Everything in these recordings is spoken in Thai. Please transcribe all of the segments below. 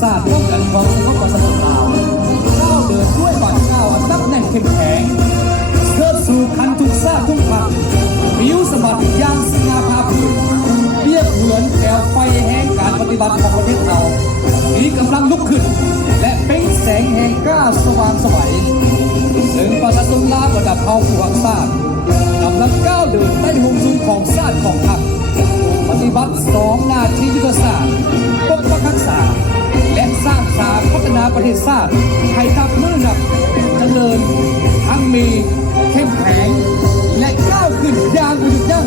ศาสตร์ร่วมกันของพระประสาทลาวก้าวเดินด้วยบาดก้าวอันนักแน่นเข้มแข็งเชิดสู่คันทุกซาทุกผักมิวสมบัติยางสง่าผ่าเผยเรียบเหมือนแถวไฟแห่งการปฏิบัติของประเทศเรามีกำลังลุกขึ้นและเป็นแสงแห่งกล้าสว่างไสวซึ่งประชาชนลาวระดับเผ่าผู้หักศาสตร์กำลังก้าวเดินในห่วงจุ้งของศาสตร์ของพรรคปฏิบัติ2หน้าที่ยุทธศาสตร์ปกป้องรักษาและสร้างสรรค์พัฒนาประเทศชาติให้ทับมือหนักเจริญทั้งมีเข้มแข็งและก้าวขึ้นอย่างหยุดยั้ง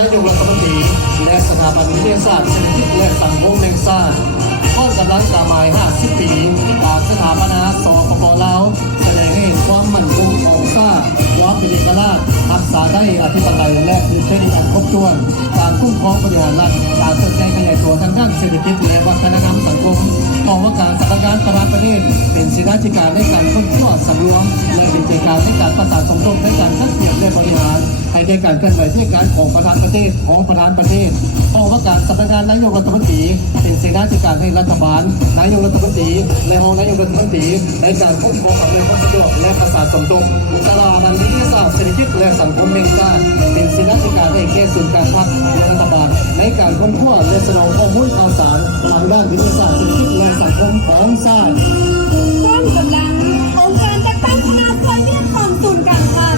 นายกรัฐมนตรีและสถาบันวิทยาศาสตร์เศรษฐกิจและสังคมแห่งชาติข้อกำลังกามาย50 ปีจากสถาปนาสปป.ลาวแสดงให้เห็นความมั่นคงของชาติความเป็นเอกราชรักษาได้อธิปไตยและคือเสรีภาพครบถ้วนการคุ้มครองบริหารรัฐการสนใจขยายตัวทางด้านเศรษฐกิจและวัฒนธรรมสังคมมองว่าการสำนักงานประธานประเทศเป็นศิลาธิการในการค้นคว้าสำรวมและเป็นใจกลางในการประสานสมทบในการคัดเลือกและบริหารให้แก่การเคลื่อนไหวที่การของประธานประเทศมองว่าการสำนักงานนายกรัฐมนตรีเป็นศิลาธิการให้รัฐบาลนายกรัฐมนตรีและรองนายกรัฐมนตรีในการคุ้มครองอำนวยความสะดวกและประสานสมทบสถาบันวิทยาศาสตร์เศรษฐกิจและสังคมแห่งชาติเป็นศิลาธิการให้แก่ส่วนการพัฒนารัฐบาลในการค้นคว้าและสนองข้อมูลข่าวสารทางด้านวิทยาศาสตร์เศรษฐกิจและสังคมของชาติร่วมกำลังองค์การจัดตั้งคณะช่วยเรียกของศูนย์การค้า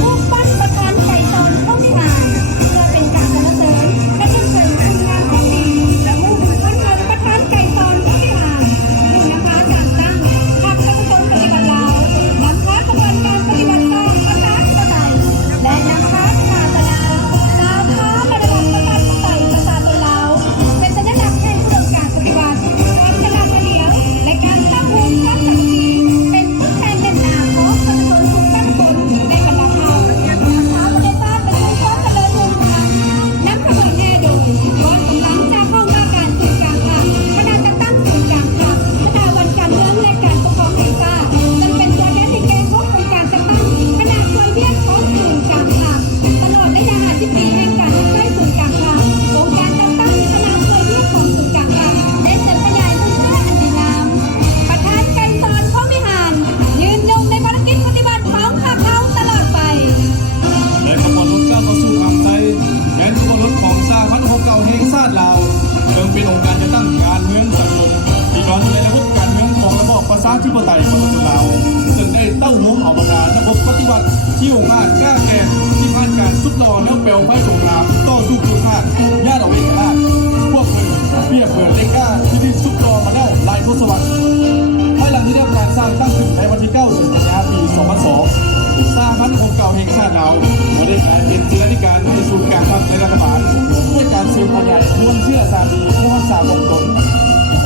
ผู้ปั้นประธานไก่ตอนผู้บริหารเพื่อเป็นการสนับสนุนและส่งเสริมคุณงามความดีและมุ่งมั่นประธานไก่ตอนผู้บริหารผู้นำพาการตั้งพรรคประชาชนปฏิบัติลาวนำพากระบวนการปฏิบัติต่อประชาธิปไตยและนำพาศาสนาตามพาระดับประชาธิปไตยประชาชนลาวเป็นสัญลักษณ์แห่งอุดมการณ์ปฏิวัติความฉลาดเฉลียวและการสร้างภูมิทัศน์สังคมเป็นผู้แทนเด่นหน้าของประชาชนทุกขั้นตอนในบรรดาเผ่าท้าประเทศชาติเป็นผู้เจริญรุ่งเรืองนำขบวนแห่โดยกองกำลังจากห้องว่าการศูนย์กลางค่ะคณะจัดตั้งศูนย์กลางค่ะสถาบันการเมืองและการปกครองแห่งชาติจนเป็นตัวแทนที่แก่พวกองค์การจัดตั้งคณะช่วยเรียกของศูนย์กลางค่ะตลอดระยะ50 ปีแห่งการใช้ศูนย์กลางค่ะองค์การจัดตั้งคณะช่วยเรียกของศูนย์กลางค่ะได้เสริมขยายมุ่งหน้าอันดีงามประธานไก่ตอนผู้บริหารยืนยงในภารกิจปฏิบัติของข้าเขาตลอดไปและขบวนรถก้าวเข้าสู่อ่าวไทยแม้นขบวนรถของสาพันธ์ของเก่าแห่งชาติลาวเริ่มเป็นองค์การจะตั้งการเมืองสังคมที่ก่อนในระบบการเมืองของระบอบประชาธิปไตยของประเทศลาวซึ่งได้เต้าหู้ออกมาระบบปฏิบัติที่องค์การกล้าแก่ที่ผ่านการสุดต่อแนวเปลวไฟสงครามต่อสู้คุณภาพญาติเอาเอกราชพวกเพิ่นเปรียบเหมือนเด็กก้าที่ได้สุดต่อมาแล้วหลายทศวรรษภายหลังที่ได้การสร้างตั้งขึ้นในวันที่9 สิงหาคม ปี 2002 สาพันธ์ของเก่าแห่งชาติลาวได้กลายเป็นศิลาธิการในศูนย์กลางพรรคในรัฐบาลด้วยการสืบขยายรวมเชื่อสามีผู้รักษาของตน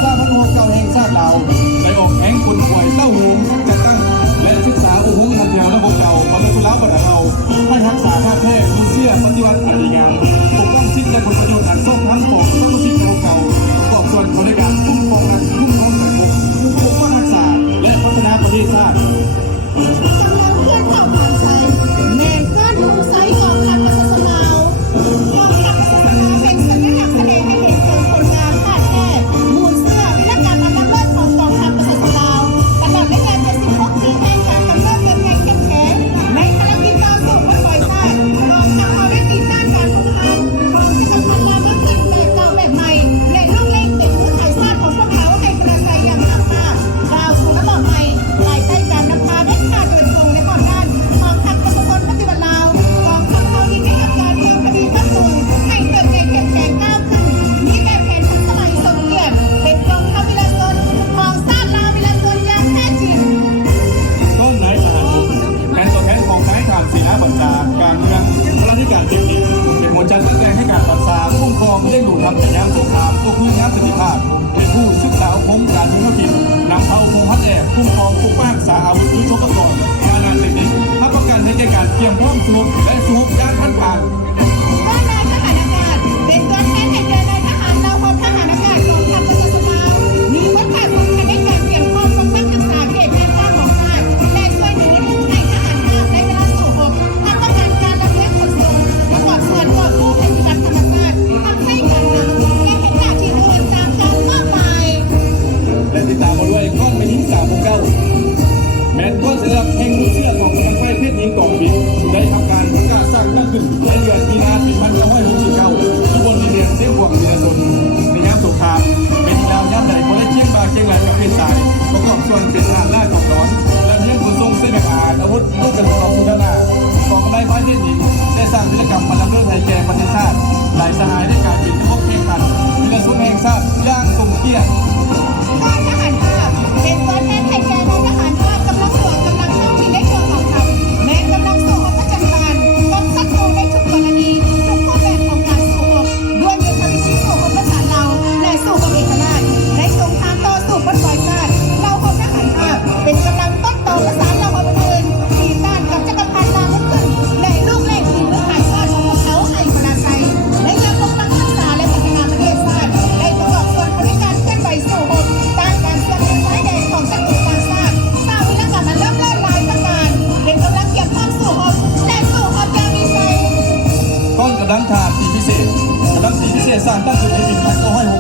สาพันธ์ของเก่าแห่งชาติลาวได้ออกแห่งคนป่วยเต้าหูจัดตั้งและศึกษาอุโมงค์ทันเดียวระบบเก่าประชาชนลาวบรรดาเราให้รักษาภาพแท้ผู้เชื่อปฏิวัติอันดีงาม ทำแต่ยามสงครามก็คือยามสันติภาพเป็นผู้ศึกษาคมการเมืองท้องถิ่นนำเอาพงพัดแอกคุ้มครองปกป้องษาอาวุธหรือชกกรมานาเทคนิครับประกันในการเตรียมพร้อมสงบและสงบย่านพันผ่าน ว่านายทหารอากาศเป็นตัวแทนแห่งเรือนายทหารเราพบทหารอากาศของทัพประชาชนลาวมีวัฒนธรรมในการเตรียมพร้อมปกปักรักษาเขตแดนกลางของชาติและช่วยเหลือให้ทหารภาพในเวลาสู่รบทำประกันการรับเลี้ยงขนส่งประกอบส่วนรวมผู้ปฏิบัติธรรมชาติทำให้การนำและเห็นหน้าที่อื่นตามการมอบหมาย และติดตามมาด้วยก้อนไม่ยิ้ม369แม้ก้อนเสือแห่งเสื้อของกำลังไฟเพชรยิงกองบินได้ทำการประกาศสร้างตั้งขึ้นในเดือนมีนาปี1969ที่บนดินแดนเสียงหวงวีรชนในยามสงครามเป็นดาวย่ำใดคนได้เชียงบาเชียงรายกับเพชรสายประกอบส่วนเป็นทางล่าของร้อนและเรื่องขนส่งเส้นทางอาวุธลูกกระสุนของสุนทรกองกำลังไฟเพชรยิงได้สร้างวิรกรรมมาลำเลิศไทยแก่ประเทศชาติหลายสหายในการบินพบแข่งขันวีรชนแห่งชาติย่างทรงเกียรติ ก้อนทหารภาพเป็นตัวแทนแห่งแกนนายทหารภาพกำลังหลวงกำลังเข้าชิงได้ตัวของทัพแม้กำลังสู้รบประจันบานต้องศัตรูในทุกกรณีทุกรูปแบบของการสู้รบด้วยยุทธวิธีสู้รบประสานเราและสู้กับเอกราชในสงครามต่อสู้บนปลอยชาติเราพบทหารภาพเป็นกำลังต้นต่อประสานเราคนอื่นที่ต้านกับจักรพรรดิลาวขึ้นและลูกเล่นทีมเมืองหายซอดของพวกเขาให้พนาไซและยังปกปักรักษาและพัฒนาประเทศชาติได้ประกอบส่วนบริการเคลื่อนไหวสู้รบต้านการเสื่อมสลายแดนของศัตรูต่างชาติสร้างวิรกรรมอันเริ่มเล่นลายประการเป็นกำลังเก็บความสู้รบและสู้รบอย่างมีชัย ก้อนกำลังทหารปีพิเศษกำลังปีพิเศษสร้างตั้งขึ้นในปี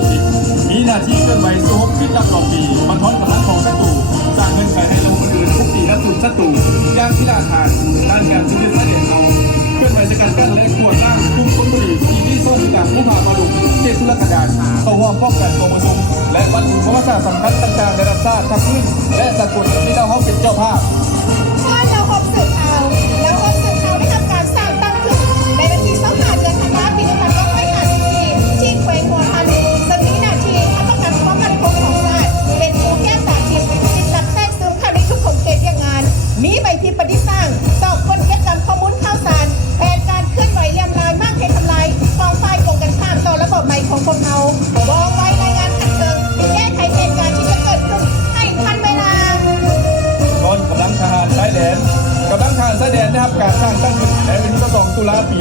1960มีหน้าที่เคลื่อนไหวสู้รบขึ้นรับรองปีบรรทอนกำลังของศัตรูสร้างเงื่อนไขให้ระบบอื่นทุกปีรับสูญศัตรูย่างที่ลาทานด้านการซื้อเสด็จเขาเคลื่อนไหวจากการกั้นและขวดล่างคุมคนบุรีทีที่ส่งจากผู้พามาดุเขตธุรกันดารเข้าห้องป้องกันกองประสงและวัตถุประวัติศาสตร์สำคัญต่างๆในรับทราบทั้งพื้นและสกุลที่เราเขาเป็นเจ้าภาพ ว่าเราพบสื่อข่าวได้ทำการสร้างตั้งขึ้นในวันที่25 เดือนธันวาคมปี2554ที่แขวงหัวพันสมีนาทีทำประกันความมั่นคงของชาติเป็นผู้แก้สาธิตติดหลักแท้งซึมเข้าในทุกของเขตยังงาน มีใบพิปฏิสร้างสอบคนเก็บกรรมข้อมูลข่าวสารแผนการเคลื่อนไหวเลี่ยมลายมากเหตุทำลายของฝ่ายตรงกันข้ามต่อระบบใหม่ของพวกเขาบอกไว้รายงานขัดเชิงแก้ไขเหตุการณ์ที่จะเกิดขึ้นให้ทันเวลา ก้อนกำลังทหารชายแดนกำลังทหารชายแดนได้รับการสร้างตั้งขึ้นในวันที่2 ตุลาปี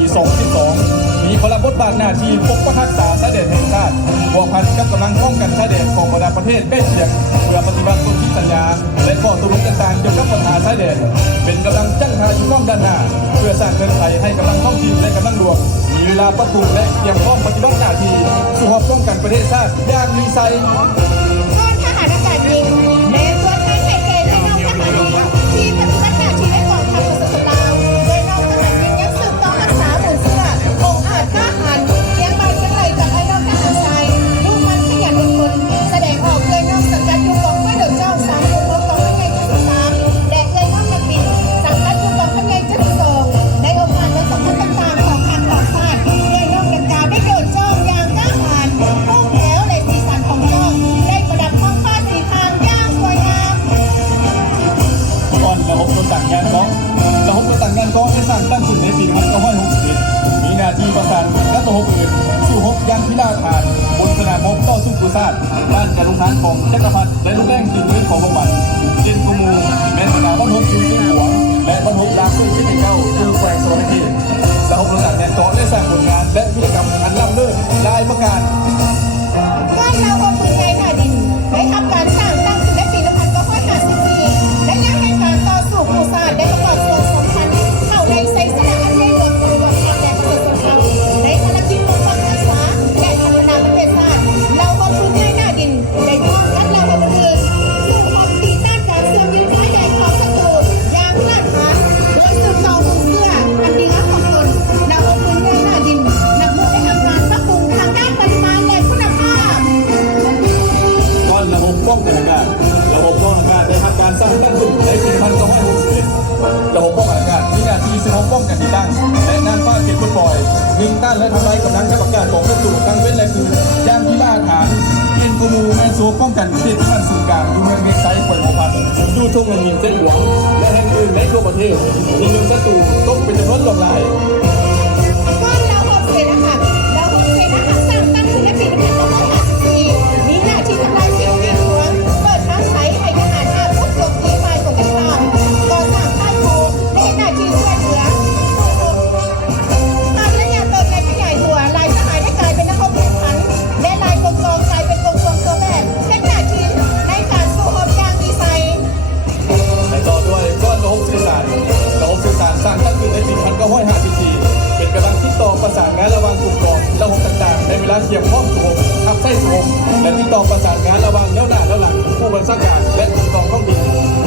2012มีพลบทบาทหน้าที่ปกปักรักษาชายแดนแห่งชาติบวกพันกับกำลังป้องกันชายแดนของบรรดาประเทศใกล้เคียงเพื่อปฏิบัติสนธิสัญญาและข้อตกลงต่างๆเกี่ยวกับปัญหาชายแดนเป็นกำลังจั่งทาอยู่ข้อมด้านหน้าเพื่อสร้างเงื่อนไขให้กำลังท้องถิ่นและกำลังหลวงมีเวลาปรับปรุงและเตรียมพร้อมปฏิบัติหน้าที่สู้รบป้องกันประเทศชาติอย่างมีชัย ก้อนทหารอากาศยิงในตัวแทนแห่งเกณฑ์และน้องทหารยิงที่ปฏิบัติหน้าที่ในกองทัพประชาชนลาวโดยน้องทหารยิงยังสืบต่อรักษาหมู่เสื้อองค์อาจกล้าหาญเลี้ยงใบเชียงรายกับไอ้น้องทหารชายลูกมันขยันอดทนแสดงออกเลยน้องสังกัดอยู่กองพระเดือเจ้า3อยู่กองพระใหญ่73และเลยน้องนักบินสังกัดอยู่กองพระใหญ่72ในองค์การและสำนักต่างๆของทางต่อชาติเลยน้องดังกล่าวได้เดินจ้องอย่างกล้าหาญพุ่งแถวและสีสันของจ้องได้ประดับท้องฟ้าสีทางอย่างสวยงาม ก่อนระบบตัวต่างงานกองได้สร้างตั้งขึ้นในปี1961มีหน้าที่ประสานและระบบอื่นสู้รบยังพิราฐานบนสนามรบต่อสู้กุศลด้านการลงทานของจักรพรรดิและลูกแรงติดมือของพวกมันเช่นกูมูแม้สนามบ้านฮกคือเส้นหลวงและบ้านฮกลามด้วยเส้นเก้าคือแขวงสวรรณเขตระบบตัวต่างงานกองได้สร้างผลงานและวิรกรรมอันล้ำเลิศลายประการ ก้อนเราพบปืนใหญ่หน้าดินได้ทำการสร้างตั้งขึ้นในปี1954และยังให้การต่อสู้ปูซานได้ประกอบส่วนสำคัญเข้าในไซสนาอันใหญ่หลวงรวมทางแดนประชาชนลาวในภารกิจปกป้องรักษาและพัฒนาประเทศชาติเราพบปืนใหญ่หน้าดินได้ร่วมกันเราเป็นอื่นสู้รบตีต้านการเสื่อมยืนชายแดนของศัตรูอย่างกล้าหาญโดยสืบต่อหมู่เสื้ออันดีงามของตนเราพบปืนใหญ่หน้าดินนับมือได้ทำการปรับปรุงทางด้านปริมาณและคุณภาพ ก้อนระบบป้องกันอากาศระบบป้องกันอากาศได้ทำการสร้างตั้งขึ้นในปี1961ระบบป้องกันอากาศมีหน้าที่สืบป้องกันติดตั้งและน่านฟ้าเก็บปล่อยยิงต้านและทำลายกำลังกับอากาศของศัตรูทั้งเว้นและคืนย่างที่ล่าฐานเป็นกูมูแมนโซป้องกันประเทศที่มันสูงกลางดูเมืองเมียงไซปล่อยหมอพันดูทุ่งเงินยิงเส้นหลวงและแห่งอื่นในทั่วประเทศยิงเมืองศัตรูตกเป็นจำนวนหลากหลาย ก้อนเราหกเสนาหักสร้างตั้งขึ้นในปี บบสื่อสารสร้างตั้งขึ้นในปี1954เป็นกำลังที่ต่อประสานงานระหว่างกลุ่มกองระบบต่างๆในเวลาเกี่ยวข้องสุขทับไส้สุขและที่ต่อประสานงานระหว่างแนวหน้าและหลังผู้บัญชาการและกลุ่มกองท้องถิ่น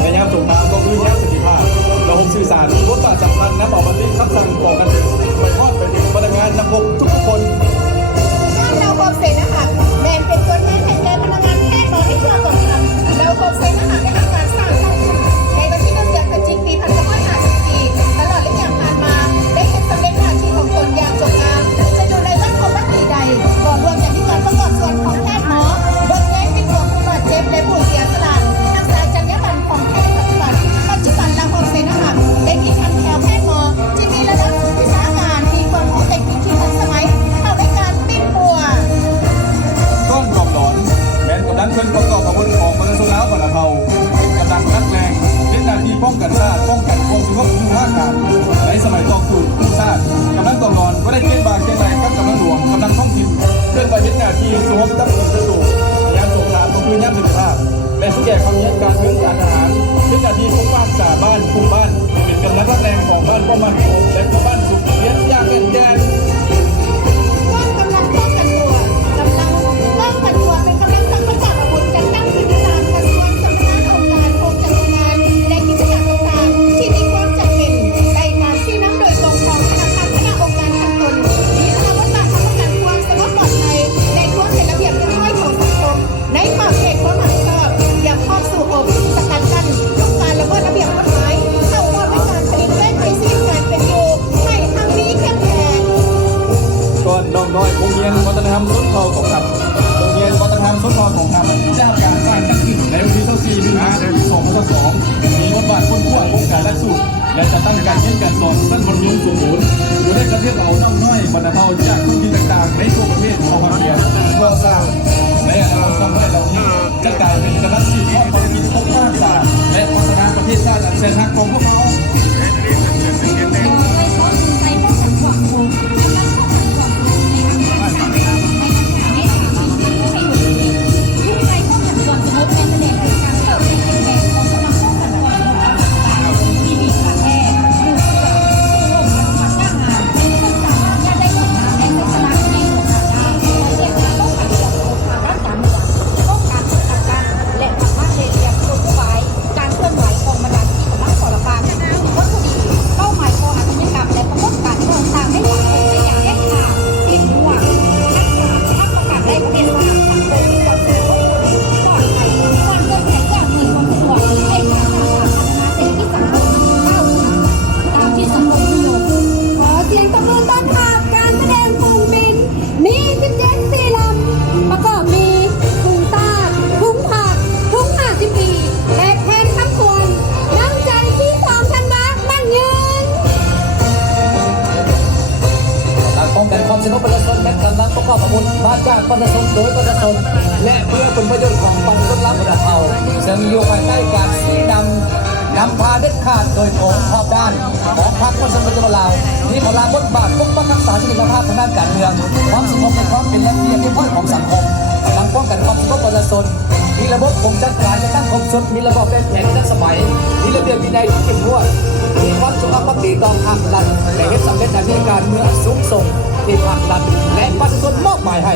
ในยามสงครามก็คือยามสันติภาพระบบสื่อสารมีบทบาทสำคัญนำเอาบันทึกคำสั่งของกันไปทอดไปถึงพนักงานนักรบทุกๆคน เราพบเสนาหารแบ่งเป็นตัวแทนแทนพนักงานแพทย์ตอนที่เพื่อก่อนทำเราพบเสนาหารได้ทำการสร้างตั้งขึ้นในวันที่1 เดือนพฤศจิกายน1954ตลอดระยะผ่านมาได้เห็นสำเร็จหน้าที่ของตนอย่างจงงามจะอยู่ในวัดของวัดปีใดก่อนรวมจากที่การประกอบส่วนของแพทย์หมอบทแย้งเป็นตัวผู้บาดเจ็บและผู้เสียสละทักษะจรรยาบรรณของแพทย์ปัจจุบันเราพบเสนาหารได้มีทันแถวแพทย์หมอที่มีระดับวิชาการมีความรู้เทคนิคที่ทันสมัยเข้าในการปิ้งปัว ก้อนกรอบหลอนแม้นกำลังเคลื่อนประกอบอาวุธของมนุษย์แล้วบรรเทาเป็นกำลังนักแรงเป็นหน้าที่ป้องกันชาติป้องกันความสุขภาพการในสมัยต่อสู้ชาติกำลังกองหลอนก็ได้เกณฑ์บาเกณฑ์แรงกับกำลังหลวงกำลังท้องถิ่นเคลื่อนไปเป็นหน้าที่สู้รบตั้งมือศัตรูยามสงครามก็คือยามสันติภาพและทุกแก่ความเย็นการเมืองการทหารเป็นหน้าที่คุ้มบ้านจ่าบ้านคุมบ้านเป็นกำลังรักแรงของบ้านป้องมันและคุมบ้านสุขเลี้ยงยากเกินแกน ว่ากำลังป้องกันตัวกำลังป้องกันตัวเป็นกำลังสังกัดอาวุธกันตั้งขึ้นตามกระทรวงสำนักองค์การโครงจัดงานและกิจการต่างๆที่มีความจำเป็นในการที่น้ำโดยตรงของธนาคารคณะองค์การทั้งตนมีภาวะการทำการความสงบปลอดภัยในทั่วเป็นระเบียบเรียบร้อยของสังคมในขอบเขตความรับผิดชอบอย่าครอบสู่อบสกัดกั้นทุกการละเมิดระเบียบกฎหมายเข้าร่วมในการผลิตแว่นไทยชีวิตการเป็นอยู่ให้ทางนี้เข้มแข็ง ก่อนน้องน้อยโรงเรียนวัฒนธรรมส้นเผาของคำโรงเรียนวัฒนธรรมส้นเผาของคำเจ้าการสร้างตั้งขึ้นในวันที่24มีนาคม2022มีบทบาทคนขั้วองค์การและสูตรและจะตั้งการเรียนการสอนสั้นบรรยุงสูงสูงอยู่ได้กระเทียบเอาน้องน้อยบรรเทาจากทุกที่ต่างๆในทั่วประเทศเอาความเรียนเพื่อสร้างในอนาคตความได้เหล่านี้จะกลายเป็นกำลังสืบทอดความคิดของชาติศาสตร์และพัฒนาประเทศชาติอันแสนรักของพวกเขา การเคลื่อนไหวของบรรดาที่กำลังก่อระบาดวัตถุดิบเป้าหมายของอาชญากรรมและประกอบการเมืองต่างให้สังคมในอย่างแยกขาดติดหัวนักข่าวประกาศได้ประเด็นว่าสังคมควรจะปลอดภัยก่อนเกิดเหตุการณ์เงินความสะดวกให้การสร้างสาธารณะเศรษฐกิจสังคมก้าวหน้าตามที่สังคมนิยมขอเสียงตบมือต้อนรับการแสดงกรุงบินมี17สีลำประกอบมีถุงตาดถุงผักถุง50 ปีและแทนคำควรน้ำใจที่2 ธันวามั่นยืน การป้องกันความสงบประชาชนและกำลังประกอบอาวุธมาจากประชาชนโดยประชาชนและเพื่อผลประโยชน์ของบรรพบุรุษบรรเทาซึ่งอยู่ภายใต้การชี้นำพาเด็ดขาดโดยตรงรอบด้านของพรรคคนสมบูรณ์ลาวที่พลาบทบาทปกป้องรักษาเสถียรภาพทางด้านการเมืองความสงบและความเป็นระเบียบเรียบร้อยของสังคมกำลังป้องกันความสงบประชาชนมีระบบคงจัดการจะตั้งครบชุดมีระบบเป็นแผนทันสมัยมีระเบียบวินัยที่เข้มงวดมีความจงรักภักดีต่อภาครัฐและเฮ็ดสำเร็จหน้าที่การเมืองสูงส่งที่ภาครัฐและประชาชนมอบหมายให้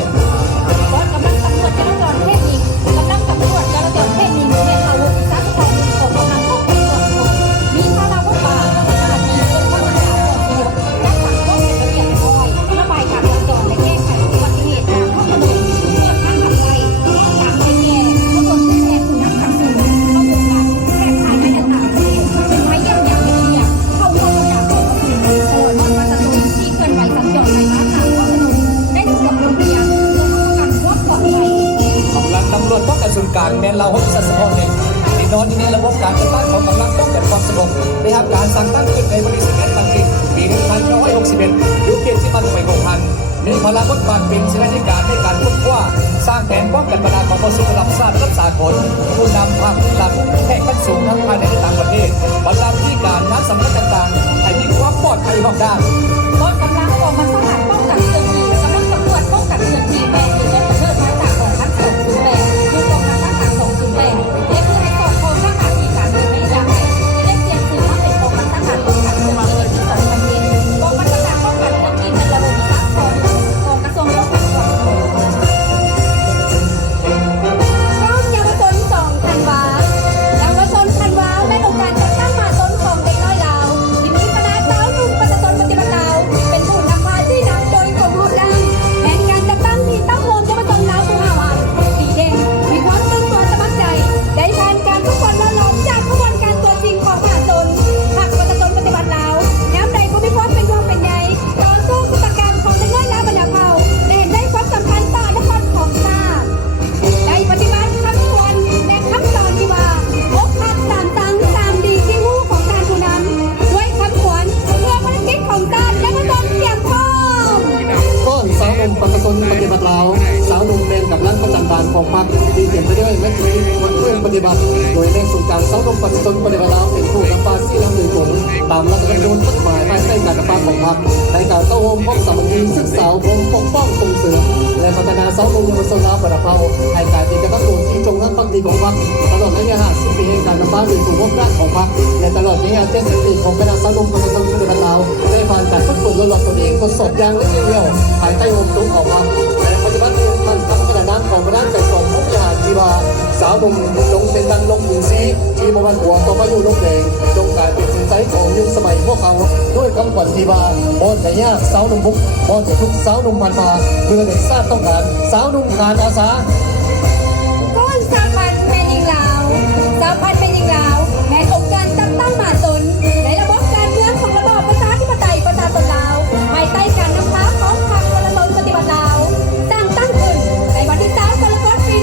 ว่ากำลังตำรวจจราจรเพศหญิงกำลังตำรวจจราจรเพศหญิงเป็นอาวุธทรัพย์ของของกำลังป้องกันตัวคนมีพาราวุธป่าขณะนี้เป็นพระมหากษัตริย์ตัวและสั่งป้องกันระเบียบร้อยระบายการจราจรและแก้ไขอุบัติเหตุทางท้องถนนเพื่อทางขับไล่การให้แก่ขบวนผู้แทนสุนัขขับสูงเข้าบงการแก้ไขในต่างประเทศเป็นไม้เยี่ยมอย่างเงียบเข้าประกาศของกระทรวงโดยมอดประชาชนที่เคลื่อนไหวสัญจรไปมาทางท้องถนนได้ถูกกับโรงเรียนเพื่อป้องกันความปลอดภัย กำลังตำรวจป้องกันส่วนกลางแมนเรา6สัตว์สะพอนหนึ่งที่นอนที่นี่ระบบการจัดตั้งของกำลังป้องกันความสงบได้รับการสั่งตั้งขึ้นในวันที่11ธันวาคมปี1961ยุคเกียรติมันไป6,000มีพลังบทบาทเป็นชนะในการในการพูดว่าสร้างแผนป้องกันปัญหาของประสบการณ์ศาสตร์รักษากลผู้นำภาคหลักแข่งขันสูงทั้งภายในและต่างประเทศบรรดาพิธีการนัดสำคัญต่างๆให้มีความปลอดภัยรอบด้าน รถกำลังออกมาสกัดป้องกันเคลื่อนที่กำลังตำรวจป้องกันเคลื่อนที่แบกอยู่เส้นประเทศท้ายจากของพันสองศูนย์แปดคือกองทัพทหาร208และเพื่อให้สอดคล้องทหารที่การเดินระยะไกลจะได้เปลี่ยนสื่อมาเป็น นมปัจจุบันปฏิบัติแล้วเป็นผู้นำปาซี่ลำหนึ่งกลุ่มตามหลักการโดนกฎหมายภายใต้การนำปาของพรรคในการเข้าร่วมห้องสามัคคีศึกษาอบรมปกป้องส่งเสริมและพัฒนาสาวนุ่มเยาวชนลาวประดับเผาให้กลายเป็นกระตั้งตัวที่จงรักภักดีของพรรคตลอดระยะ50 ปีแห่งการนำปาหนึ่งกลุ่มร่วมกันของพรรคและตลอดระยะ70 ปีของคณะสาวนุ่มปัจจุบันปฏิบัติแล้วได้ผ่านการฝึกฝนลดหลั่นตัวเองทดสอบอย่างละเอียดภายใต้องค์ตุกของพรรคและปัจจุบันมันทำขนาดนั้นของคณะไก่สอนพบยาจีบาสาวนุ่มลงเป็นดังลงหินซีที่ประวันหัวต่อมาอยู่ลงแดงจงกลายเป็นสินใจของยุคสมัยพวกเขาด้วยคำขวัญจีบาบอนแต่ยากสาวนุ่มบุกบอนแต่ทุกสาวนุ่มพันพาเพื่อเด็กทราบต้องการสาวนุ่มขาดอาสา ก้อนสาพันธ์เป็นยิงลาวสาพันธ์เป็นยิงลาวแม้องค์การจัดตั้งมาตนในระบบการเมืองของระบอบประชาธิปไตยประชาชนลาวภายใต้การนำพาของพรรคประชาชนปฏิบัติลาวสร้างตั้งขึ้นในวันที่3 กรกฎาคม ปี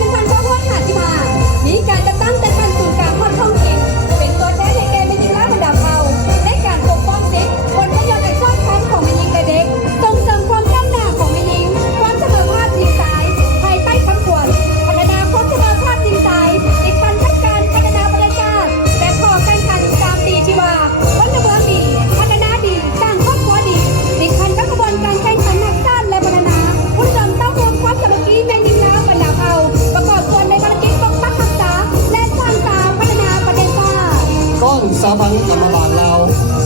2555 มีการจัดตั้งแต่การศูนย์กลางความท้องถิ่นเป็นตัวแทนในแกนเป็นยิงลาวบรรดาเผ่าในการปกป้องสิทธิผลประโยชน์อันชอบธรรมของแม่หญิงและเด็กส่งเสริมความก้าวหน้าของแม่หญิงความเสมอภาคหญิงชายภายใต้คำขวัญพัฒนาความเสมอภาคหญิงชายติดพันกับการพัฒนาประเทศชาติและขอการขันตามตีชีวาพลเมืองดีพัฒนาดีสร้างครอบครัวดีติดพันกับกระบวนการแข่งขันนักสร้างและพัฒนาผู้นำเต้ารวมความสามัคคีแม่หญิงลาวบรรดาเผ่าประกอบส่วนในภารกิจปกปักรักษาและสร้างสรรค์พัฒนาประเทศชาติ ก้อนสาพันธ์กรรมบาลลาว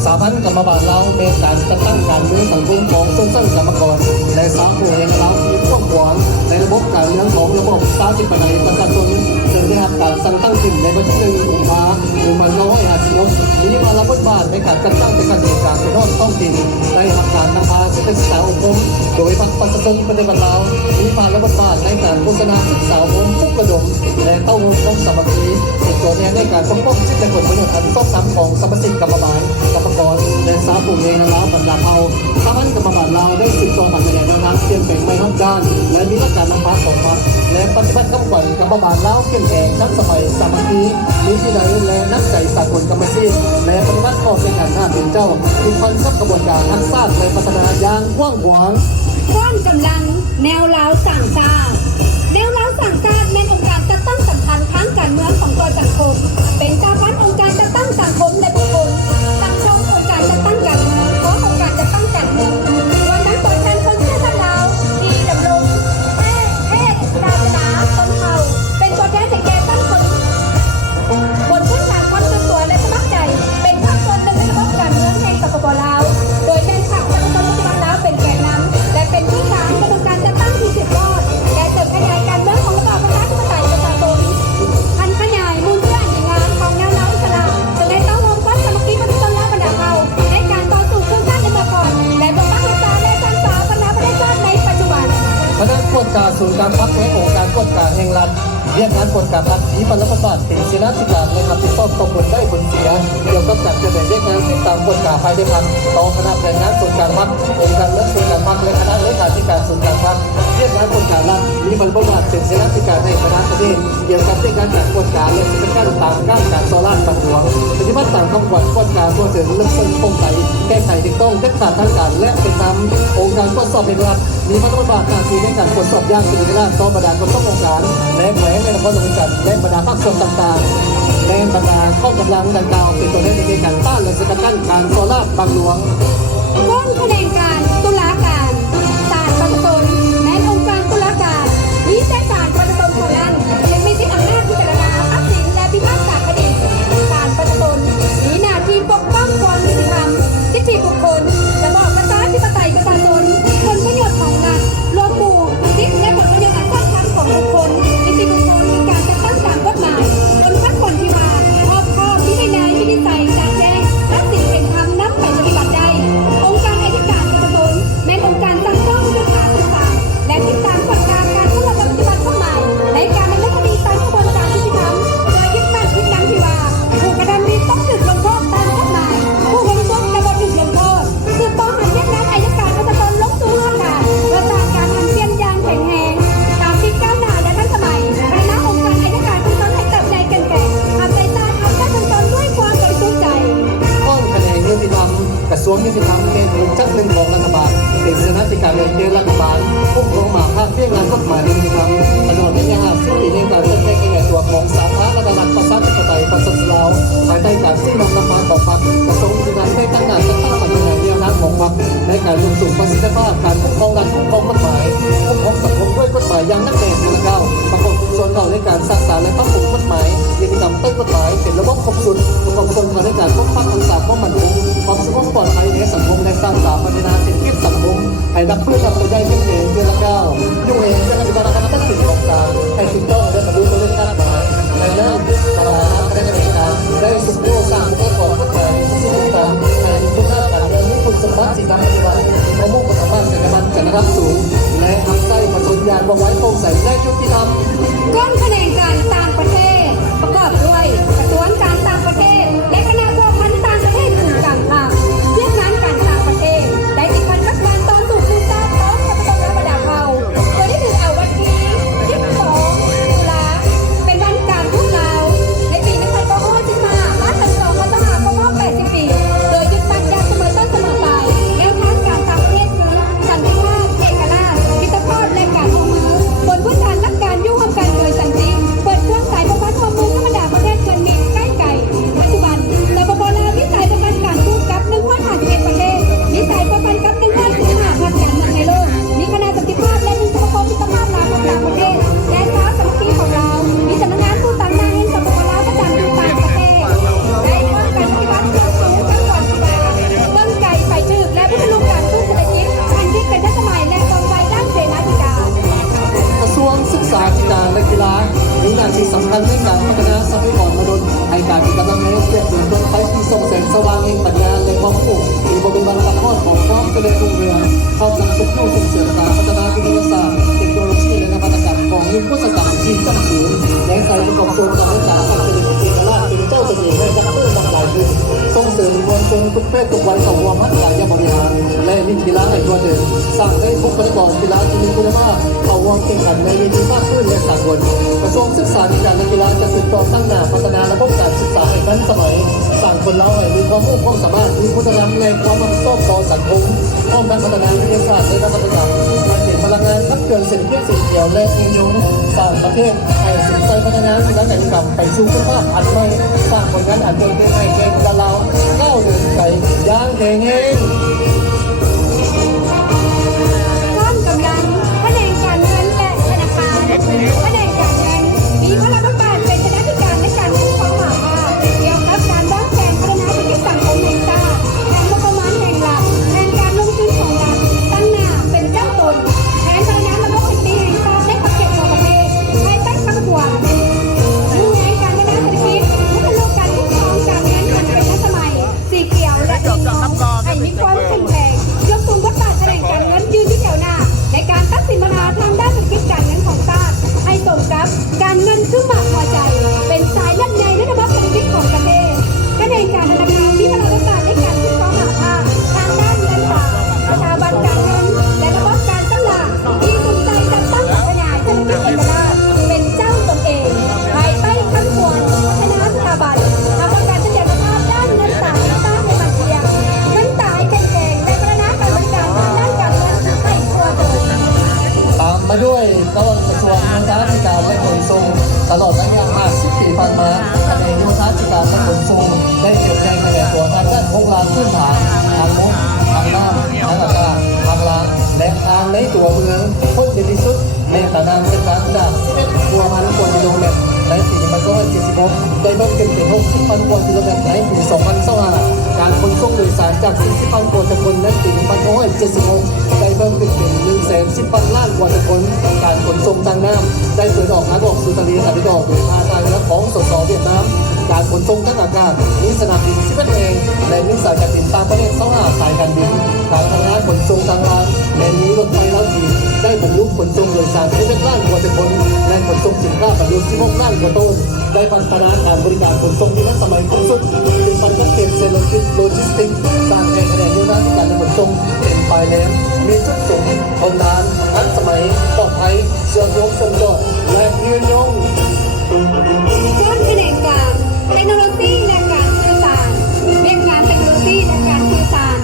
สาพันธ์กรรมบาลลาวเป็นการจัดตั้งการเมืองสังคมของชนชั้นกรรมกรและสาวผู้เองลาวที่กว้างขวางในระบบการเมืองของระบบสาธิปไตยประชาชนซึ่งได้รับการสั่งตั้งขึ้นในวันที่1 กุมภาพันธ์ 2556มีมารับบทบาทในการจัดตั้งเป็นการจัดการเป็นท้องถิ่นได้รับการนำพาศึกษาอบรมโดยพรรคประชาชนปฏิบัติลาวมีมารับบทบาทในการโฆษณาศึกษาอบรมปลุกระดมและเต้ารวมความสามัคคีเป็นตัวแทนในการปกป้องสิทธิและผลประโยชน์อันชอบธรรมของสมาชิกกรรมบาลกรรมกรและสาวผู้เองลาวบรรดาเผ่าสาพันธ์กรรมบาลลาวได้สืบต่อมาในแนวทางเปลี่ยนแปลงไม่ทันการและมีหลักการนำพาของพรรคและปฏิบัติคำขวัญกรรมบาลลาวเข้มแข็งทันสมัยสามัคคีมีที่ใดและนักใจสากลกรรมชีพและปฏิบัติข้อในการหน้าเป็นเจ้ามีพันกับกระบวนการทักษะและพัฒนาอย่างกว้างขวาง ก้อนกำลังแนวลาวสั่งชาติแนวลาวสั่งชาติเป็นองค์การจัดตั้งสำคัญทางการเมืองของตัวสังคมเป็นสาพันธ์องค์การจัดตั้งสังคมและบุคคลสังคมองค์การจัดตั้งการเมืองขององค์การจัดตั้งการเมืองวันนั้นตัวแทนคนเชื้อชาติลาวที่ดำรงเพศศาสนาชนเผ่าเป็นตัวแทนในแก่ตั้งคนบนพื้นฐานความตื่นตัวและสมัครใจเป็นภาคส่วนหนึ่งในระบบการเมืองแห่งสปปลาวโดยเป็นพรรคประชาชนปฏิบัติลาวเป็นแกนนำและเป็นผู้สานกระบวนการจัดตั้งที่สืบทอดและเสริมขยายการเมืองของระบอบประชาธิปไตยประชาชนพันขยายมูลเพื่อนงานของแนวลาวอิสระจึงได้ต้องรวมความสามัคคีประชาชนลาวบรรดาเผ่าในการต่อสู้คู่ชาติในเมื่อก่อนและปกป้องรักษาและสร้างสรรค์พัฒนาประเทศชาติในปัจจุบัน คณะกวดการศูนย์การพักและองค์การกวดการแห่งรัฐเรียกงานกวดการรัฐที่พันธบัตรเป็นศิลาธิการและรับผิดชอบต่อผลได้ผลเสียเกี่ยวกับการเปลี่ยนแปลงเรียกงานติดตามกวดการภายในพักต่อคณะแรงงานศูนย์การพักองค์การเลือกศูนย์การพักและคณะเลขาธิการศูนย์การพักเรียกงานกวดการรัฐมีพันธบัตรเป็นศิลาธิการในคณะประเทศเกี่ยวกับเรื่องการจัดกวดการและกิจการต่างๆการโซล่าต่างหลวงปฏิบัติตามคำขวัญกวดการตัวถึงลึกซึ้งโปร่งใสแก้ไขถูกต้องเด็ดขาดทางการและเป็นธรรมองค์การตรวจสอบเป็นรัฐมีพันธบัตรหน้าที่ในการตรวจสอบอย่างเป็นเวลาต่อบรรดาคนต้ององค์การและแหวนในนครหลวงจันทร์และบรรดาภาคส่วนต่างๆและบรรดาข้อกำลังดังกล่าวเป็นตัวแทนในการต้านและสกัดกั้นการโซล่าบางหลวง ก้นแถลงการตุลาการศาลประชาชนแม้องค์การตุลาการมีแต่ศาลประชาชนเท่านั้นยังมีสิทธิอำนาจพิจารณาตัดสินและพิพากษาคดีศาลประชาชนมีหน้าที่ปกป้องความยุติธรรมสิทธิบุคคลระบอบประชาธิปไตยประชาชนผลประโยชน์ของรัฐรวมหมู่สิทธิและผลประโยชน์อันชอบธรรมของบุคคลนิติบุคคลมีการจัดตั้งตามกฎหมายจนขั้นผลที่ว่าครอบครองที่ในวินิจฉัยจัดแจ้งตัดสินเป็นธรรมนับไปปฏิบัติได้องค์การอธิการประชาชน ทรวงยุติธรรมเป็นองค์จักรหนึ่งของรัฐบาลเป็นคณะกรรมการเรียนรัฐบาลผู้ครองหมากภาคเพียงงานกฎหมายยุติธรรมตลอดระยะ10 ปีในการเลือกตั้งขยายตัวของสาธารณรัฐประชาธิปไตยประชาชนลาวภายใต้การซึ่งนำนำมาของพรรคกระทรวงยุติธรรมได้ตั้งด่านจัดตั้งปัญหาแนวทางของพรรคในการลงสู่ประสิทธิภาพการปกครองรัฐปกครองกฎหมายปกครองสังคมด้วยกฎหมายอย่างนักแน่นอนแล้วประกอบส่วนเราในการสร้างสรรค์และปรับปรุงกฎหมายยุติธรรมใต้กฎหมายเป็นระบบครบสุดประกอบส่วนเราในการปกป้องรักษาความมั่นคงความสงบปลอดภัยในสังคมและสร้างสรรค์พัฒนาเศรษฐกิจสังคมให้รับเพื่อทำตัวได้เข้มแข็งเพื่อละก้าวยุ่งเองจะปฏิบัติการตั้งสิ่งของกลางให้ถูกต้องและบรรลุตัวเลขคาดหมายในเรื่องการดำเนินการได้สุดโต่งสร้างผู้ก่อการกฎหมายซึ่งต่างในทุกด้านการเรียนรู้คุณสมบัติสิ่งปฏิบัติประมุ่งประสบความสำเร็จกันระดับสูงและทำให้ประชาชนยานว่าไว้โปร่งใสและยุติธรรม ก้นคะแนนการต่างประเทศ ประกอบด้วยกระทรวงการต่างประเทศ และคณะพัวพันต่างประเทศกลุ่มกลางหลักเรื่องงานการต่างประเทศได้ติดพันกับการต้อนสู่ผู้สร้างพร้อมกับประกอบระดับเราโดยได้ถือเอาวันที่22 ตุลาเป็นวันการทูตลาวในปี1955มาถึง2 พฤษภาคม80 ปี โดยยึดมั่นการเสมอต้นเสมอปลายแนวทางการต่างประเทศคือสันติภาพเอกราชมิตรภาพและการร่วมมือบนพื้นฐานหลักการยุ่งร่วมกันโดยสันติเปิดเครื่องสายประพันธ์ข้อมูลธรรมดาประเทศเกินมิตรใกล้ไกลปัจจุบันสปปลาวมีสายประพันธ์การทูตกับ151 ประเทศมีสายประพันธ์กับ115 พันการเมืองในโลกมีคณะสันติภาพและสมาคมมิตรภาพลาวของต่างประเทศและท้าวสามัคคีของเรามีสำนักงานผู้ต่างด้าวแห่งสปปลาวประจำอยู่ต่างประเทศได้ร่วมกันปฏิบัติการสูงจังหวัดสุราษฎร์เบิ่งไก่ไฟจึกและพัฒนาการพืชเศรษฐกิจอันที่เป็นทันสมัยและตรงไปด้านเสนาธิการ กระทรวงศึกษาธิการและกีฬามีหน้าที่สำคัญในการพัฒนาทรัพยากรมนุษย์ให้การมีกำลังในเปรียบเทียบต้นไฟที่ส่งแสงสว่างแห่งปัญญาและความรู้มีบริบทการทอดของความเจริญรุ่งเรืองเข้าสังคมผู้ส่งเสริมการพัฒนาวิทยาศาสตร์เทคโนโลยีและนวัตกรรมของยุคพุทธกาลที่จำสูงและใส่ประกอบตัวการพัฒนาการเป็นเอกราชเป็นเจ้าเสน่ห์ให้นักเพื่อนนักหลายขึ้นส่งเสริมมวลชนทุกเพศทุกวัยเข้าร่วมพัฒนายบริหารและมีกีฬาให้ตัวเดิมสร้างได้บุคลากรกีฬาที่มีคุณภาพเข้าร่วมแข่งขันในเวทีมากขึ้นและสากลกระทรวงศึกษาธิการและกีฬาจะสืบต่อตั้งหน้าพัฒนาระบบการศึกษาให้ทันสมัยสร้างคนเราให้มีความรู้ความสามารถมีคุณธรรมและความรับผิดชอบต่อสังคมพร้อมทั้งพัฒนาวิทยาศาสตร์และนวัตกรรมการเปลี่ยนพลังงานขับเคลื่อนเศรษฐกิจสีเขียวและนิยมสร้างประเทศให้สนใจพัฒนาวิธีการกรรมไปสู่คุณภาพอันใหม่สร้างผลงานอันเป็นให้แก่เราก้าวเดินไปย่างแข็งแรง ก้อนกำลังแผนกการเงินและธนาคารแผนกการเงินมีพลังบาทเป็นคณะกรรมการในการคุ้มครองหมาป่าเกี่ยวกับการวางแผนพัฒนาเศรษฐกิจสังคมแห่งชาติแผนงบประมาณแห่งรัฐแผนการลงทุนของรัฐตั้งหน้าเป็นเจ้าตนแผนพัฒนาระบบสิทธิแห่งชาติและประเทศทั่วประเทศภายใต้คำขวัญมุ่งเน้นการพัฒนาเศรษฐกิจพัฒนาการคุ้มครองการเงินอันเป็นทันสมัยสีเขียวและสีทองให้มีความเข้มแข็งยกสูงบทบาทแผนการเงินยืนที่แถวหน้าในการตัดสินปัญหาทางด้านเศรษฐกิจการเงินของชาติให้สมกับการเงินซึ่งมากพอใจเป็นสายเลือดใหญ่ในระบบเศรษฐกิจของประเทศคะแนนการธนาคารที่พลังบาทในการคุ้มครองหาภาคทางด้านเงินฝากสถาบันการเงินและระบบการตลาดที่สนใจจัดตั้งขยายเศรษฐกิจเอกราชเป็นเจ้าตนเองภายใต้คำขวัญพัฒนาสถาบันทำประกันเสถียรภาพด้านเงินฝากและต้านในบัญชีเงินตายแข็งแกร่งและพัฒนาการบริการทางด้านการเงินให้ทั่วถึง ตามมาด้วยกระทรวงโยธาธิการและขนส่งตลอดระยะ50 ปีผ่านมาคะแนนโยธาธิการและขนส่งได้เติบโตในแนวตัวทางด้านโครงสร้างพื้นฐานทางบกทางน้ำทางอากาศทางรางและทางในตัวเมืองพ้นเด่นที่สุดในฐานะเป็นการจาก11ตัวพันกว่ากิโลเมตรในปี1976ได้เพิ่มขึ้นเป็น60,000 กว่ากิโลเมตรในปี2025การขนส่งโดยสารจาก40,000 กว่าคนในปี1976ได้เพิ่มขึ้นเป็น110,000 ล้านกว่าคนการขนส่งทางน้ำได้เปิดออกทางออกสู่ทะเลสาบดอกโดยท่าทางและของสสเวียดนามการขนส่งทางอากาศมีสนามบิน11แห่งและมีสายการบินต่างประเทศ25สายการบินการทำงานขนส่งทางรางและมีรถไฟลาวจีนได้บรรลุขนส่งโดยสาร11 ล้านกว่าคนและขนส่งสินค้าบรรลุ16 ล้านกว่าต้นได้พัฒนาการบริการขนส่งที่ทันสมัยที่สุดเป็นปัญญาเก็บเซลล์โลจิสติกส์สร้างแรงคะแนนโยธาธิการและขนส่งเป็นปลายแหลมมีจุดสูงทนทานทันสมัยปลอดภัยเชื่อมโยงสมดุลและยืนยง ก้อนแผนกการเทคโนโลยีและการสื่อสารเรียกงานเทคโนโลยีและการสื่อสาร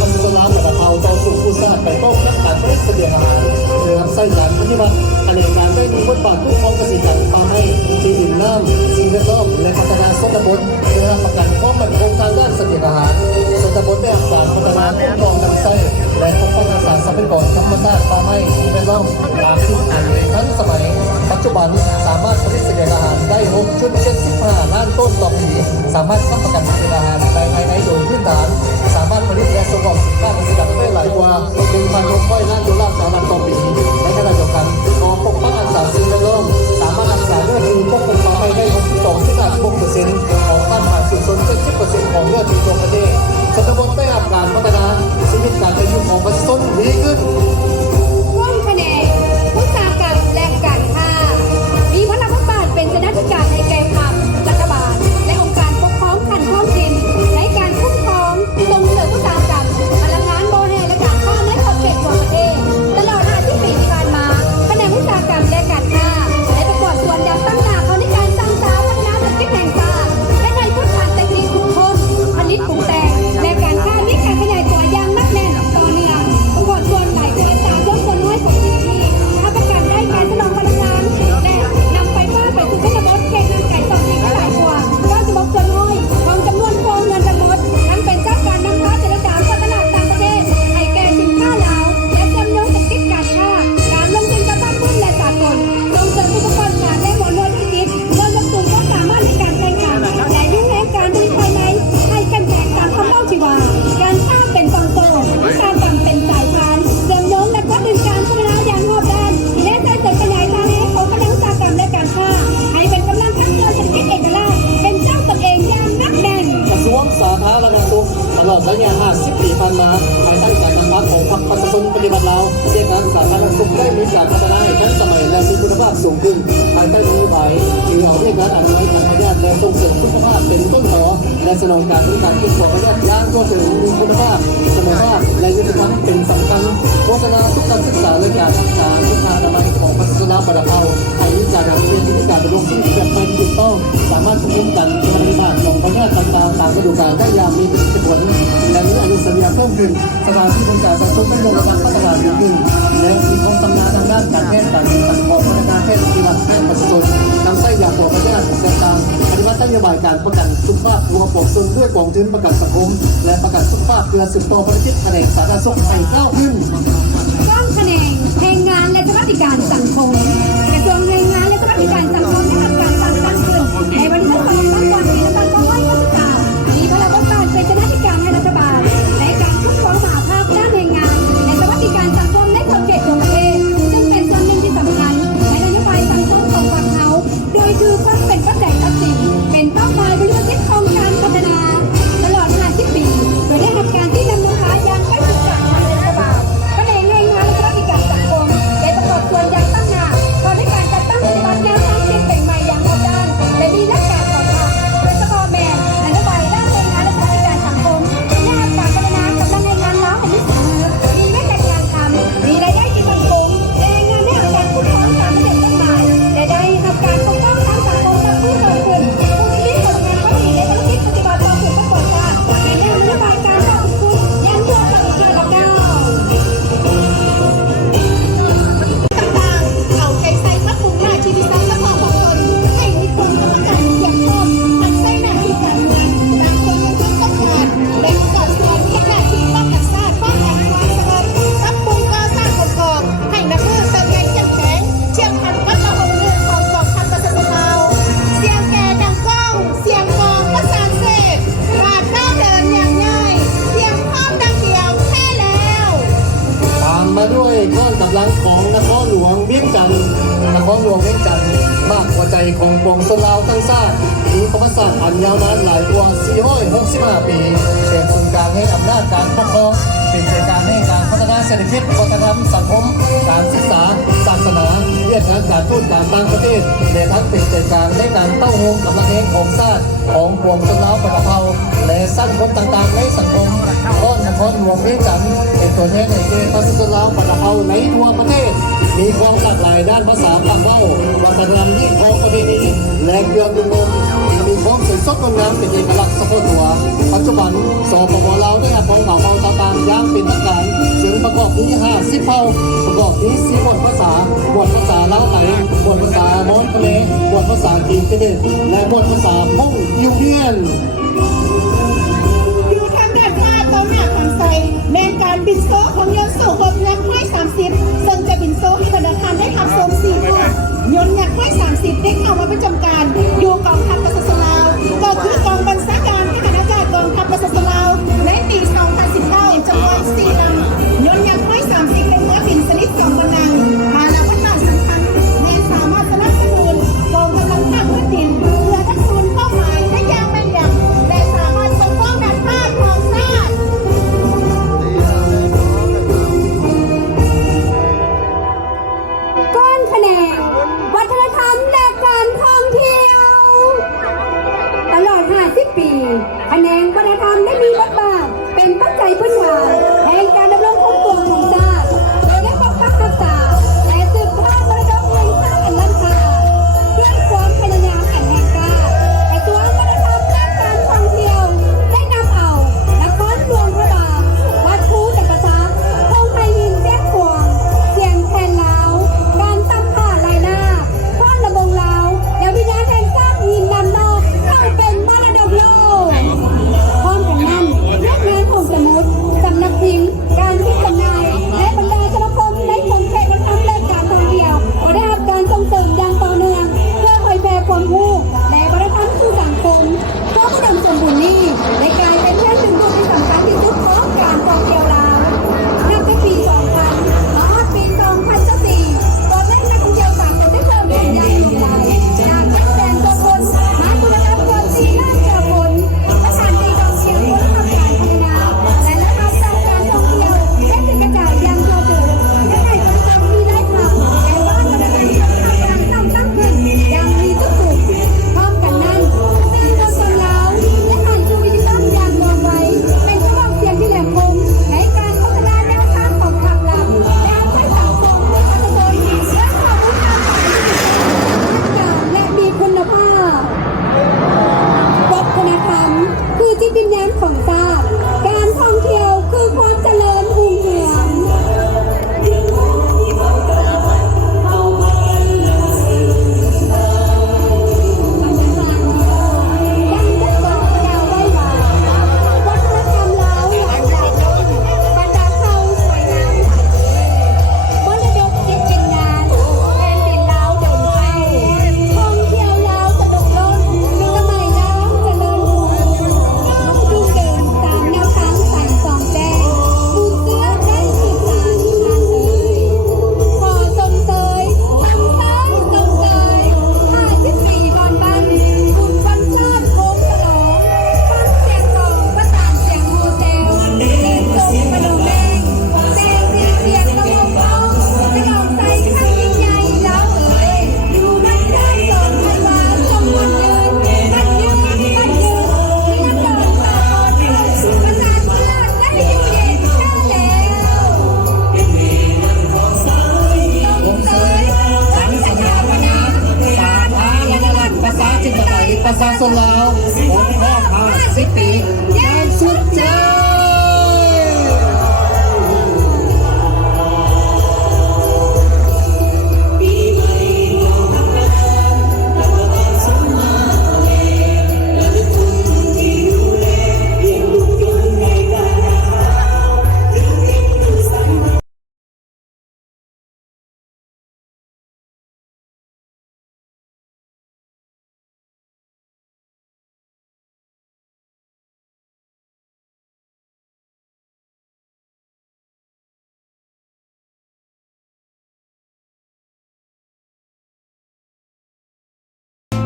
พัฒนาประดับเอาต่อสู่ผู้สร้างไปต้องนักการผลิตเสบียงอาหารเรือรับไส้การปฏิบัติอเนกการได้มีบทบาททุกของเกษตรกรรมมาให้ที่ดินน้ำสิ่งแวดล้อมและพัฒนาชนบทเพื่อประกันความมั่นคงทางด้านเสบียงอาหารชนบทได้รับการพัฒนาคุ้มครองลำไส้และปกป้องรักษาทรัพยากรธรรมชาติป่าไม้สิ่งแวดล้อมตามที่ทันสมัยปัจจุบันสามารถผลิตเสบียงอาหารได้6.75 ล้านต้นต่อปีสามารถรับประกันเสบียงอาหารภายในโดยพื้นฐานสามารถผลิตและส่งออกสินค้าเกษตรกรรมได้หลายกว่า 1,600 ล้านดอลลาร์สหรัฐต่อปีในขณะเดียวกันกองปกป้องรักษาสิ่งแวดล้อมสามารถรักษาเนื้อที่ปกป้องป่าไม้ได้ 62.6% ของการผ่านสู่ชน 70% ของเนื้อที่ทั่วประเทศชนบทได้รับการพัฒนาชีวิตการเป็นอยู่ของประชาชนดีขึ้น ร่วมคะแนนอุตสาหกรรมและการค้ามีพลังบทบาทเป็นคณะกรรมการในแกนนำรัฐบาลและองค์การปกครองขันท้องถิ่นในการคุ้มครองส่งเสริมอุตสาหกรรมพลังงานโบแฮและการค้าในขอบเขตทั่วประเทศตลอด50 ปีที่ผ่านมาคะแนนอุตสาหกรรมและการค้าได้ประกอบส่วนอย่างตั้งหน้าเขาในการสร้างสรรค์พัฒนาเศรษฐกิจแห่งชาติและในพื้นฐานเทคนิคทุกคนผลิตปรุงแต่งและการค้ามีการขยายตัวอย่างนักแน่นต่อเนื่ององค์กรส่วนหลายตัวตามร่วมส่วนน้อยของ GDP ถ้าประกันได้การสนองพลังงานและนำไฟฟ้าไปสู่ชนบทเขตเมืองไก่สองปีก็หลายกว่า96ส่วนน้อยของจำนวนโครงเงินทั้งหมดทั้งเป็นจากการนำเข้าเจรจาพัฒนาต่างประเทศให้แก่สินค้าลาวและเชื่อมโยงเศรษฐกิจการค้าการลงทุนกระตุ้นพื้นและสากลส่งเสริมอุปกรณ์งานและหัวเรือธุรกิจเพื่อลดต้นความสามารถในการแข่งขันและยุ่งแรงการผลิตภายในให้เข้มแข็งตามคำเล่าชีวาการค้าเป็นกองโตวิชาการเป็นสายพานเชื่อมโยงและกระตุ้นการพัฒนาอย่างรอบด้านและใช้เสริมขยายทางให้ของกำลังอุตสาหกรรมและการค้าให้เป็นกำลังขับเคลื่อนเศรษฐกิจเอกราชเป็นเจ้าตนเองอย่างนักแน่น กระทรวงสาธารณสุขตลอดระยะ50 ปีผ่านมาภายใต้การนำพาของพรรคประชาชนปฏิบัติเราเรื่องการสาธารณสุขได้มีการพัฒนาให้ทันสมัยและมีคุณภาพสูงขึ้นภายใต้นโยบายที่เอาเรื่องการอนามัยการพยาธิและส่งเสริมสุขภาพเป็นต้นต่อและสนองการบริการผู้ป่วยพยาธิอย่างทั่วถึงมีคุณภาพเสมอภาพและยุติธรรมเป็นสำคัญโฆษณาทุกการศึกษาและการรักษาสุขอนามัยของพัฒนาประดับเอาให้วิจารณ์เรียนวิธีการดำรงชีวิตแบบเป็นถูกต้องสามารถควบคุมกันการระบาดของพยาธิต่างๆตามฤดูกาลได้อย่างมีประสิทธิผลและมีอายุสัญญาเพิ่มขึ้นสถานที่บริการสาธารณสุขได้ยกระดับพัฒนาดีขึ้นและมีความชำนาญทางด้านการแพทย์การศึกษาของพนักงานแพทย์ปฏิบัติแพทย์ประชาชนนำใช้ยาปลอบประโยชน์ต่างๆปฏิบัตินโยบายการประกันสุขภาพรวมปกส่วนด้วยกองทุนประกันสังคมและประกันสุขภาพเพื่อสืบต่อภารกิจแผนกสาธารณสุขให้ก้าวขึ้น สร้างคะแนนแรงงานและสวัสดิการสังคมกระทรวงแรงงานและสวัสดิการสังคมได้รับการตั้งขึ้นในวันที่2ธันวาคมปี2563มีพลังบทบาทเป็นคณะกรรมการให้รัฐบาลและการคุ้มครองสหภาพด้านแรงงานและสวัสดิการสังคมในขอบเขตทั่วประเทศซึ่งเป็นส่วนหนึ่งที่สำคัญในนโยบายสังคมของพรรคเขาโดยถือความเป็นปัจจัยตัดสินเป็นเป้าหมายบริบทของการพัฒนาตลอด50 ปีโดยได้รับการที่นำมาใช้อย่างใกล้ชิดจากทางรัฐบาลคะแนนแรงงานและสวัสดิการสังคมได้ประกอบส่วนอย่างตั้งหน้าตอนในการจัดตั้งปฏิบัติแนวทางเปลี่ยนแปลงใหม่อย่างรอบด้านและมีหลักการต่อมาโดยเฉพาะแมนนโยบายด้านแรงงานและสวัสดิการสังคมได้รับการพัฒนากำลังแรงงานล้าให้มีฝีมือมีแม่การงานทำมีรายได้ที่มั่นคงแรงงานได้รับการคุ้มครองตามระเบียบกฎหมายและได้รับการปกป้องทางสังคมกับผู้เกิดขึ้นผู้ที่มีผลงานข้อดีและธุรกิจปฏิบัติต่อผู้ประกอบการในแนวนโยบายการสร้างคุณยันตัวต่างๆต่างๆเอาใจใส่พัฒนาชีวิตและความปลอดภัยให้มีคนกำลังการเกี่ยวข้องทั้งใช้หน้าที่การงานการคนเพื่อต้องการเป็นสัดส่วนที่หน้าที่ป้องกันชาติป้องกันความสงบรับปรุงก่อสร้างองค์กรให้นักมือเติมเงินเข้มแข็งเชื่อมพันวัฒนธรรมเรื่องของกองทัพประชาชนเราเสียงแก่ดังก้องเสียงกองประสานเสพบาดเท้าเดินอย่างง่ายเสียงพร้อมดังเดียวแค่แล้ว ตามมาด้วยก้อนกำลังของนครหลวงเวียงจันทร์นครหลวงเวียงจันทร์มากกว่าใจของปวงชนลาวทั้งชาติมีประวัติศาสตร์อันยาวนานหลายกว่า465 ปีเป็นศูนย์กลางแห่งอำนาจการปกครองเป็นใจกลางแห่งการพัฒนาเศรษฐกิจวัฒนธรรมสังคมการศึกษาศาสนาเรียกงานการทูตการต่างประเทศและทั้งเป็นใจกลางในการเต้าหูกำลังแห่งของชาติของปวงชนลาวประเภาและสร้างคนต่างๆในสังคมก้อนนครหลวงเวียงจันทร์เป็นตัวแทนในเขตพัฒนาลาวประเภาในทั่วประเทศมีความหลากหลายด้านภาษาคำเว้าวัฒนธรรมที่ของประเพณีและเครื่องดื่มมี ความสวยสดงดงามเป็นเอกลักษณ์เฉพาะตัวปัจจุบันสปปลาวได้รับของเหล่าเผ่าต่างๆอย่างเป็นทางการซึ่งประกอบนี้50เผ่าประกอบนี้4บทภาษาบทภาษาลาวไทยบทภาษามอญเขมรบทภาษาจีนเทเบตและบทภาษาม่งยูเรียน อยู่ทางด้านซ้ายตรงหน้าทางซ้ายแมนการบินโซ่ของยนต์สู่บนยักษ์ไม้30ซึ่งจะบินโซ่ที่ธนาคารได้ทำโซน4ข้อยนต์ยักษ์ไม้30ได้เข้ามาประจำการอยู่กองทัพประชาชนลาวก็คือกองบัญชาการทหารอากาศกองทัพประชาชนลาวในปี 2019 จำนวน4ลำยนต์ยักษ์ไม้30เป็นเรือบินชนิด2กำลังภาระวัตถุสำคัญแม้สามารถสนับสนุนกองกำลังทางพื้นดินเพื่อทักษะเป้าหมายได้อย่างแม่นยำและสามารถปกป้องแผ่นผ้าของชาติ ก้อนแขนงวัฒนธรรมและการท่องเที่ยว ตลอด 50 ปีแขนงวัฒนธรรมได้มีบทบาทเป็นปัจจัยพื้นฐานแห่งการดำรงคงตัวของชาติโดยได้ปกปักรักษาและสืบทอดมรดกแห่งชาติอันล้ำค่าด้วยความพยายามอันแห่งกล้ากระทรวงวัฒนธรรมและการท่องเที่ยวได้นำเอานครหลวงพระบางวัดภูจักรพรรดิธงไทยยินเสียงขวงเสียงแคนลาวการตั้งค่าลายหน้าฟ้อนระบงลาวและวิญญาณแห่งชาติยินนำนอกเข้าเป็นมรดกโลกพร้อมกันนั้นเรื่องงานของสมุดสำนักพิมพ์การพิจารณาและบรรดาสมาคมในกลุ่มเทคนิคและการท่องเที่ยวก็ได้รับการส่งเสริมอย่างต่อเนื่องเพื่อเผยแพร่ความรู้และวัฒนธรรมสู่สังคมเพื่อผู้นำสมบูรณ์นี้ในการเป็นแหล่งดึงดูดที่สำคัญที่สุดของการท่องเที่ยวลาวนับตั้งปี 2000 มาปี 2014ตัวเลขนักท่องเที่ยวต่างประเทศได้เพิ่มขึ้นอย่างหลากหลายจาก700,000 ตัวคนมาสู่ระดับกว่า4 ล้านกว่าคนสถานที่ท่องเที่ยวคุณภาพการพัฒนาและระดับการท่องเที่ยวได้กระจายอย่างทั่วถึงยังไงก็ตามมีได้ข่าวแต่ว่าวัฒนธรรมที่กำลังตั้งขึ้นอย่างมีทุกสุขพร้อมกันนั้นสื่อมวลชนลาวและผ่านสู่วิธีการอย่างต่อไปเป็นกระบอกเสียงที่แหลมคมในการพัฒนาแนวทางของภาครัฐและใช้สังคมและประชาชนและความรู้ทางการและมีคุณภาพ วัฒนธรรมคือจิตวิญญาณของชาติการท่องเที่ยวคือความเจริญรุ่งเรืองวัฒนธรรมลาวหลายอย่างบรรดาเขาสวยงามมรดกจิตวิญญาณแผ่นดินลาวเดินไทยท่องเที่ยวลาวสนุกล้นสมัยน้ำเจริญรุ่งรุ่งเดินตามแนวทางสายสองแดงบูเสื้อได้สืบสานทานเอ่ยขอสมเสย50 ปีก่อนบันบุญบันชาติโค้งฉลองฟังเสียงกลองประสานเสียงโฮเซลเสียงส่งประโลแมงเสียงตะวงร้องจะลองใจข้างยิ่งใหญ่แล้วเอ่ยอยู่มันเดินสองพันวาสมวันยืนมันยืนที่นักเดินตาอ่อนเอ่ยประสานเพื่อนได้อยู่เย็นแค่แล้วส่งเสยรักสถาปนาสาธารณรัฐ ภาษาจิตใจภาษาสลาวองค์พ่อ50 ปีแย่สุดใจ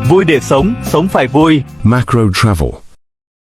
Vui để sống phải vui. Macro Travel